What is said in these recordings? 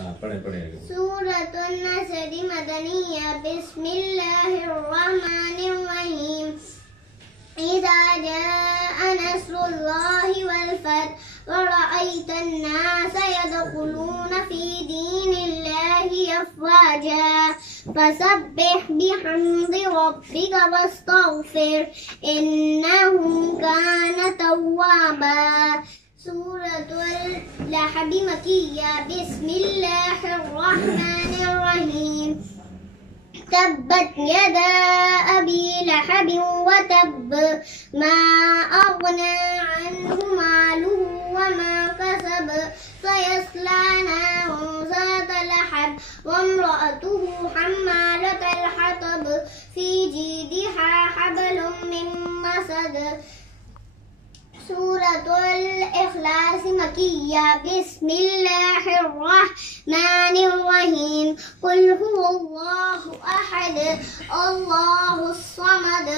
सूरतुन नसर मदनिया बिस्मिल्लाहिर्रहमानिर्रहीम इज़ा जाअ नस्रुल्लाहि वल फतह व रअयतन नास यदखुलून फी दीनिल्लाहि अफ़वाजा फसब्बिह बिहम्दि रब्बिका वस्तग़फिर इन्नहु कान तव्वाबा। सूरतुल लहब मकिया बिस्मिल्लाहिर्रहमानिर्रहीम तब्बत यदा अबी लहब व तब मा अग़ना अन्हु मालुहु व मा कसब सयस्ला नारन ज़ात लहब व इम्रअतुहु हम्मालतल हतब फी जीदिहा हब्लुम मिन मसद। सूरतुल इखलास मकिया बिस्मिल्लाहिर्रहमानिर्रहीम कुल हुवल्लाहु अहद अल्लाहुस समद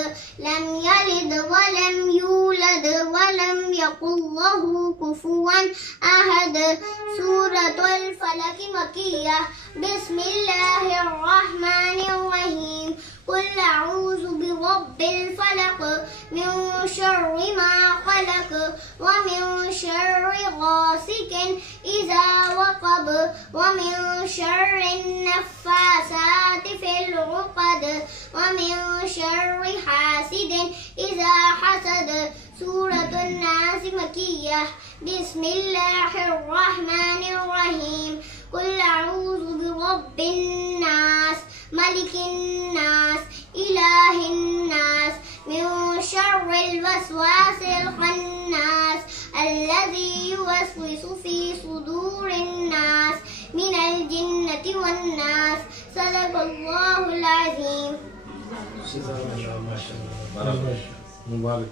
लम यलिद व लम यूलद व लम यकुल लहु कुफुवन अहद। सूरतुल फलक मकिया बिस्मिल्लाहिर्रहमानिर्रहीम कुल अऊज़ु बिरब्बिल फलक मिन शर्रि मा खलक व मिन शर्रि गासिकिन इज़ा वक़ब व मिन शर्रि नफ़्फ़ासाति फिल उक़द व मिन शर्रि हासिदिन इज़ा हसद। सूरतुन नास मकिया बिस्मिल्लाहिर्रहमानिर्रहीम कुल अऊज़ु बिरब्बिन नास मलिकिन नास इलाहिन नास मिन शर्रिल वस्वासिल खन्नास अल्लज़ी युवस्विसु फी सुदूरिन नास मिनल जिन्नति वन नास। सदक़ल्लाहुल अज़ीम। मुबारक।